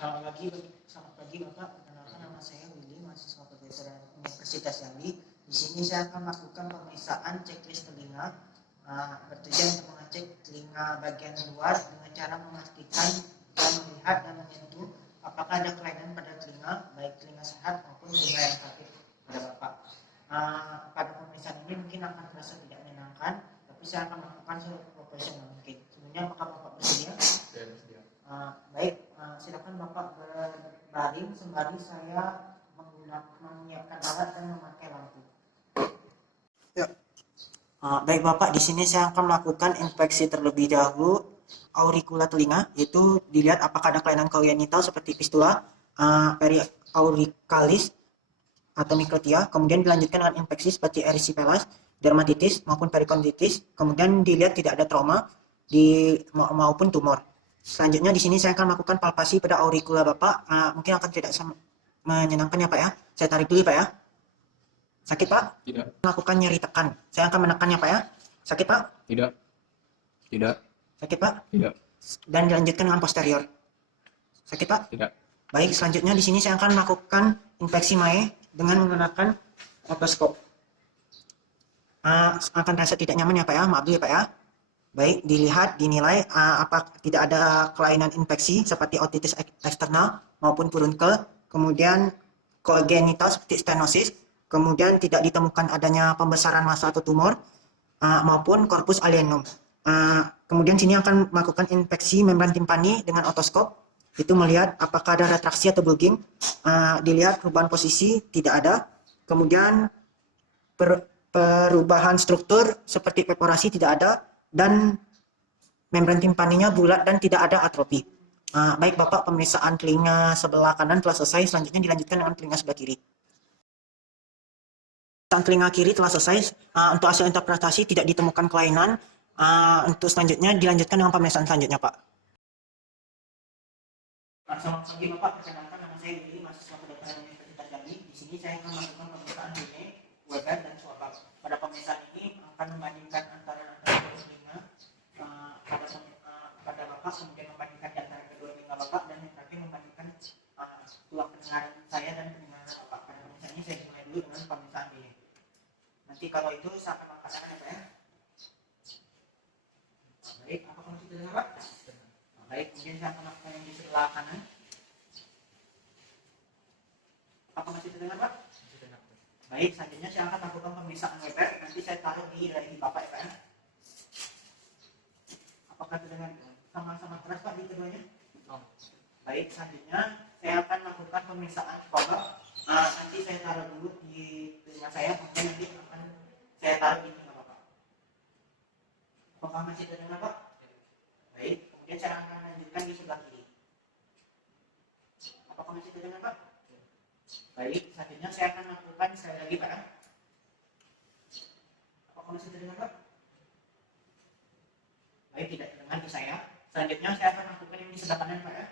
Selamat pagi Bapak. Perkenalkan nama saya Willy, mahasiswa kedokteran Universitas Jambi. Di sini saya akan melakukan pemeriksaan checklist telinga, bertujuan untuk mengecek telinga bagian luar dengan cara memastikan dan melihat dan menyentuh apakah ada kelainan pada telinga, baik telinga sehat maupun telinga yang sakit pada Bapak. Pada pemeriksaan ini mungkin akan terasa tidak menyenangkan, tapi saya akan melakukan seprofesional mungkin. Sebelumnya apakah Bapak bersedia? Baik, silakan Bapak berbaring sembari saya menyiapkan alat dan memakai lampu. Ya. Baik Bapak, di sini saya akan melakukan inspeksi terlebih dahulu auricula telinga, yaitu dilihat apakah ada kelainan kongenital seperti fistula, periauricalis atau mikrotia. Kemudian dilanjutkan dengan inspeksi seperti erysipelas, dermatitis maupun perikonditis. Kemudian dilihat tidak ada trauma maupun tumor. Selanjutnya di sini saya akan melakukan palpasi pada auricula Bapak. Mungkin akan tidak menyenangkan ya Pak ya. Saya tarik dulu Pak ya. Sakit Pak? Tidak. Melakukan nyeri tekan. Saya akan menekannya Pak ya. Sakit Pak? Tidak. Tidak. Sakit Pak? Tidak. Dan dilanjutkan dengan posterior. Sakit Pak? Tidak. Baik, selanjutnya di sini saya akan melakukan inspeksi mae dengan menggunakan otoskop. Akan terasa tidak nyaman ya Pak ya. Maaf dulu ya Pak ya. Baik, dilihat, dinilai apa tidak ada kelainan infeksi seperti otitis eksternal maupun furunkel, kemudian kongenital seperti stenosis, kemudian tidak ditemukan adanya pembesaran massa atau tumor maupun corpus alienum. Kemudian sini akan melakukan inspeksi membran timpani dengan otoskop, itu melihat apakah ada retraksi atau bulging. Dilihat perubahan posisi tidak ada, kemudian perubahan struktur seperti perforasi tidak ada, dan membran timpaninya bulat dan tidak ada atrofi. Baik Bapak, pemeriksaan telinga sebelah kanan telah selesai. Selanjutnya dilanjutkan dengan telinga sebelah kiri. Pemeriksaan telinga kiri telah selesai. Untuk hasil interpretasi tidak ditemukan kelainan. Untuk selanjutnya dilanjutkan dengan pemeriksaan selanjutnya Pak. Selamat pagi Bapak, perkenalkan nama saya Willy, mahasiswa kedokteran Universitas Jambi. Di sini saya akan melakukan pemeriksaan DNA, Weber dan swab. Pada pemeriksaan ini akan membandingkan antara telinga pada Bapak, kemudian membandingkan antara kedua telinga Bapak, dan yang terakhir membandingkan tulang pendengaran saya dan pendengaran Bapak. Pada pemeriksaan ini saya mulai dulu dengan pemeriksaan DNA. Nanti kalau itu saya akan angkat tangan ya Pak ya. Baik, apakah masih terdengar Pak? Baik, kemudian saya akan lakukan yang di sebelah kanan. Apakah masih terdengar Pak? Baik, selanjutnya saya akan lakukan pemeriksaan Weber. Nanti saya taruh di leher Bapak ya Pak ya. Apakah terdengar sama-sama keras Pak di keduanya? Baik, selanjutnya saya akan lakukan pemeriksaan swab. Nanti saya taruh dulu di telinga saya, kemudian nanti akan saya taruh di telinga Bapak. Apakah masih terdengar Pak? Baik, kemudian saya akan lanjutkan di sebelah kiri. Apakah masih terdengar Pak? Baik, selanjutnya saya akan lakukan sekali lagi Pak. Apakah masih terdengar Pak? Baik, tidak terdengar di saya. Selanjutnya saya akan lakukan yang di sebelah kanan Pak ya.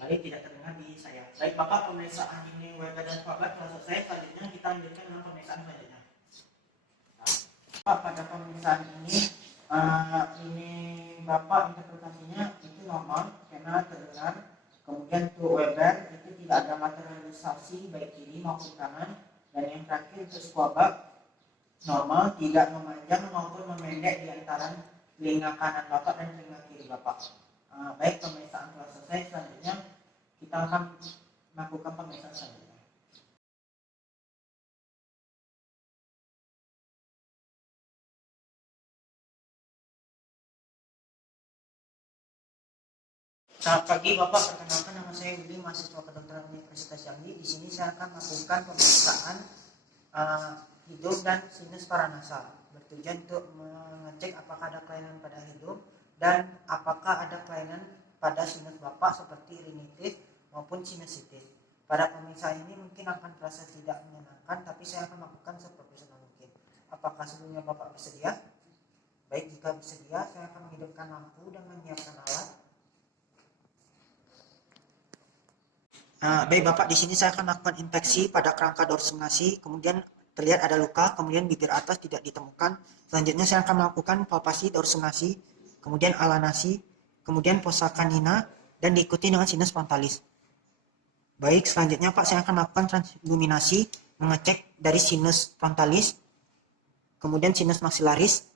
Baik, tidak terdengar di saya. Baik Bapak, pemeriksaan ini Weber dan swab telah selesai. Selanjutnya kita lanjutkan dengan pemeriksaan selanjutnya. Pak, pada pemeriksaan ini Bapak interpretasinya itu normal karena terdengar. Kemudian untuk Weber itu tidak ada lateralisasi baik kiri maupun kanan, dan yang terakhir untuk swab normal, tidak memanjang maupun memendek di antara telinga kanan Bapak dan telinga kiri Bapak. Baik, pemeriksaan telah selesai. Selanjutnya kita akan melakukan pemeriksaan selanjutnya. Selamat pagi Bapak, perkenalkan nama saya Willy, mahasiswa kedokteran Universitas Jambi. Di sini saya akan melakukan pemeriksaan hidung dan sinus paranasal, bertujuan untuk mengecek apakah ada kelainan pada hidung dan apakah ada kelainan pada sinus Bapak seperti rinitis maupun sinusitis. Pada pemeriksaan ini mungkin akan terasa tidak menyenangkan, tapi saya akan melakukan seprofesional mungkin. Apakah sebelumnya Bapak bersedia? Baik, jika bersedia saya akan menghidupkan lampu dan menyiapkan alat. Baik Bapak, di sini saya akan melakukan inspeksi pada kerangka dorsum nasi, kemudian terlihat ada luka, kemudian bibir atas tidak ditemukan. Selanjutnya saya akan melakukan palpasi dorsum nasi, kemudian ala nasi, kemudian fossa canina, dan diikuti dengan sinus frontalis. Baik, selanjutnya Pak, saya akan melakukan transiluminasi, mengecek dari sinus frontalis, kemudian sinus maxillaris,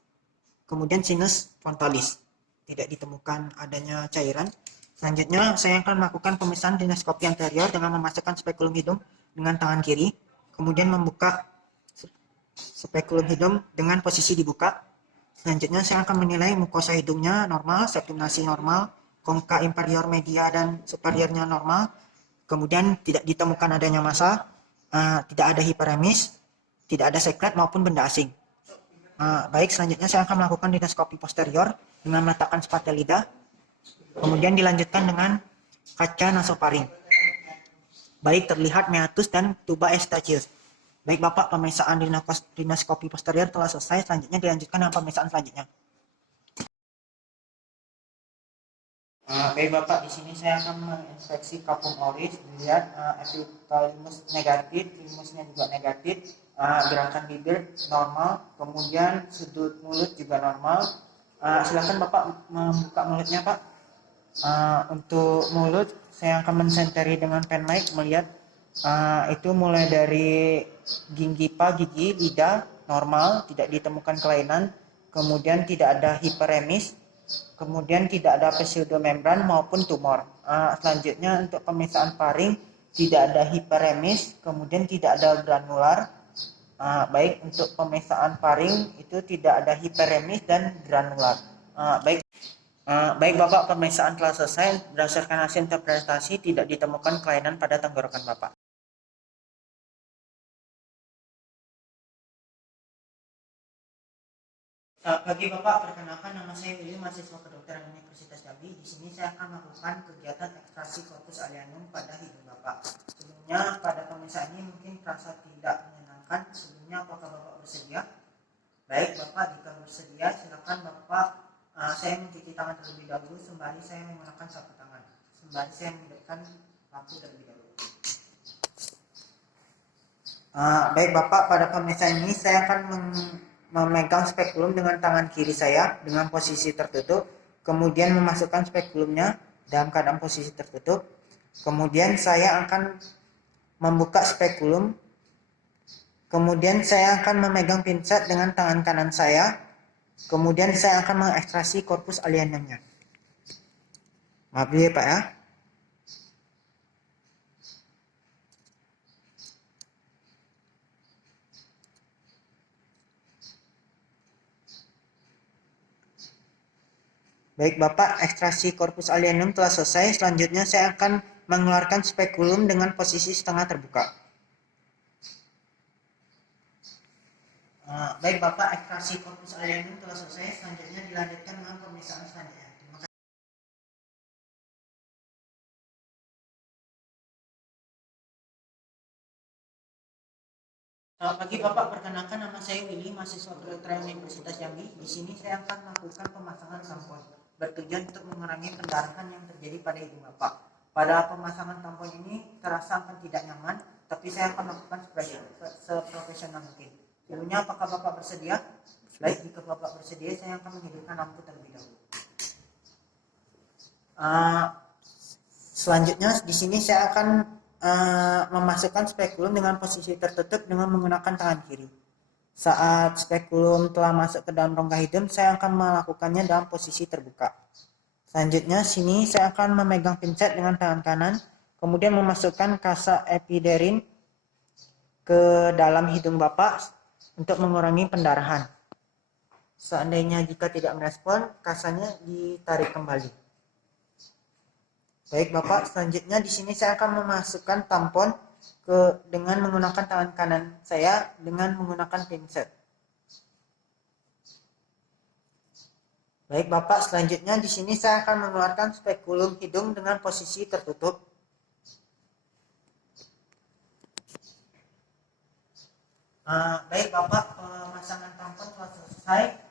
kemudian sinus frontalis. Tidak ditemukan adanya cairan. Selanjutnya, saya akan melakukan pemeriksaan rinoskopi anterior dengan memasukkan spekulum hidung dengan tangan kiri, kemudian membuka spekulum hidung dengan posisi dibuka. Selanjutnya, saya akan menilai mukosa hidungnya normal, septum nasi normal, kongka inferior media dan superiornya normal, kemudian tidak ditemukan adanya massa, tidak ada hiperemis, tidak ada sekret maupun benda asing. Baik, selanjutnya saya akan melakukan rinoskopi posterior dengan meletakkan spatelida, kemudian dilanjutkan dengan kaca nasofaring. Baik, terlihat meatus dan tuba eustachius. Baik Bapak, pemeriksaan rinoskopi posterior telah selesai. Selanjutnya dilanjutkan dengan pemeriksaan selanjutnya. Baik Bapak, di sini saya akan menginspeksi kapum oris. Dilihat epiteliumus negatif, limusnya juga negatif, gerakan bibir normal, kemudian sudut mulut juga normal. Silakan Bapak membuka mulutnya Pak. Untuk mulut saya akan mensenteri dengan pen mic melihat itu mulai dari gigi, lidah normal, tidak ditemukan kelainan, kemudian tidak ada hiperemis, kemudian tidak ada pseudomembran maupun tumor. Selanjutnya untuk pemeriksaan faring tidak ada hiperemis, kemudian tidak ada granular. Baik, untuk pemeriksaan faring itu tidak ada hiperemis dan granular. Baik Bapak, pemeriksaan telah selesai. Berdasarkan hasil interpretasi tidak ditemukan kelainan pada tenggorokan Bapak. Bagi Bapak, perkenalkan nama saya Willy, mahasiswa kedokteran Universitas Jambi. Di sini saya akan melakukan kegiatan ekstraksi corpus alienum pada hidung Bapak. Sebelumnya pada pemeriksaan ini mungkin terasa tidak menyenangkan. Sebelumnya apakah Bapak bersedia? Baik Bapak, jika bersedia silakan Bapak. Saya mencuci tangan terlebih dahulu sembari saya menggunakan sapu tangan. Sembari saya menghidupkan lampu terlebih dahulu. Baik Bapak, pada pemeriksaan ini saya akan memegang spekulum dengan tangan kiri saya dengan posisi tertutup, kemudian memasukkan spekulumnya dalam keadaan posisi tertutup, kemudian saya akan membuka spekulum, kemudian saya akan memegang pinset dengan tangan kanan saya, kemudian saya akan mengekstraksi korpus alienumnya. Maaf ya Pak ya. Baik Bapak, ekstraksi korpus alienum telah selesai. Selanjutnya saya akan mengeluarkan spekulum dengan posisi setengah terbuka. Baik Bapak, ekstraksi korpus alienum telah selesai. Selanjutnya dilanjutkan dengan pemeriksaan selanjutnya. Terima kasih. Selamat pagi Bapak, perkenalkan nama saya Willy, mahasiswa kedokteran Universitas Jambi. Di sini saya akan melakukan pemasangan tampon bertujuan untuk mengurangi pendarahan yang terjadi pada hidung Bapak. Pada pemasangan tampon ini terasa akan tidak nyaman, tapi saya akan melakukan seprofesional mungkin. Sebelumnya apakah Bapak bersedia? Baik, jika Bapak bersedia saya akan menghidupkan lampu terlebih dahulu. Selanjutnya di sini saya akan memasukkan spekulum dengan posisi tertutup dengan menggunakan tangan kiri. Saat spekulum telah masuk ke dalam rongga hidung, saya akan melakukannya dalam posisi terbuka. Selanjutnya, sini saya akan memegang pinset dengan tangan kanan, kemudian memasukkan kasa epiderin ke dalam hidung Bapak untuk mengurangi pendarahan. Seandainya jika tidak merespon, kasanya ditarik kembali. Baik Bapak, selanjutnya di sini saya akan memasukkan tampon dengan menggunakan tangan kanan saya dengan menggunakan pinset. Baik Bapak, selanjutnya di sini saya akan mengeluarkan spekulum hidung dengan posisi tertutup. Baik Bapak, pemasangan tampon telah selesai.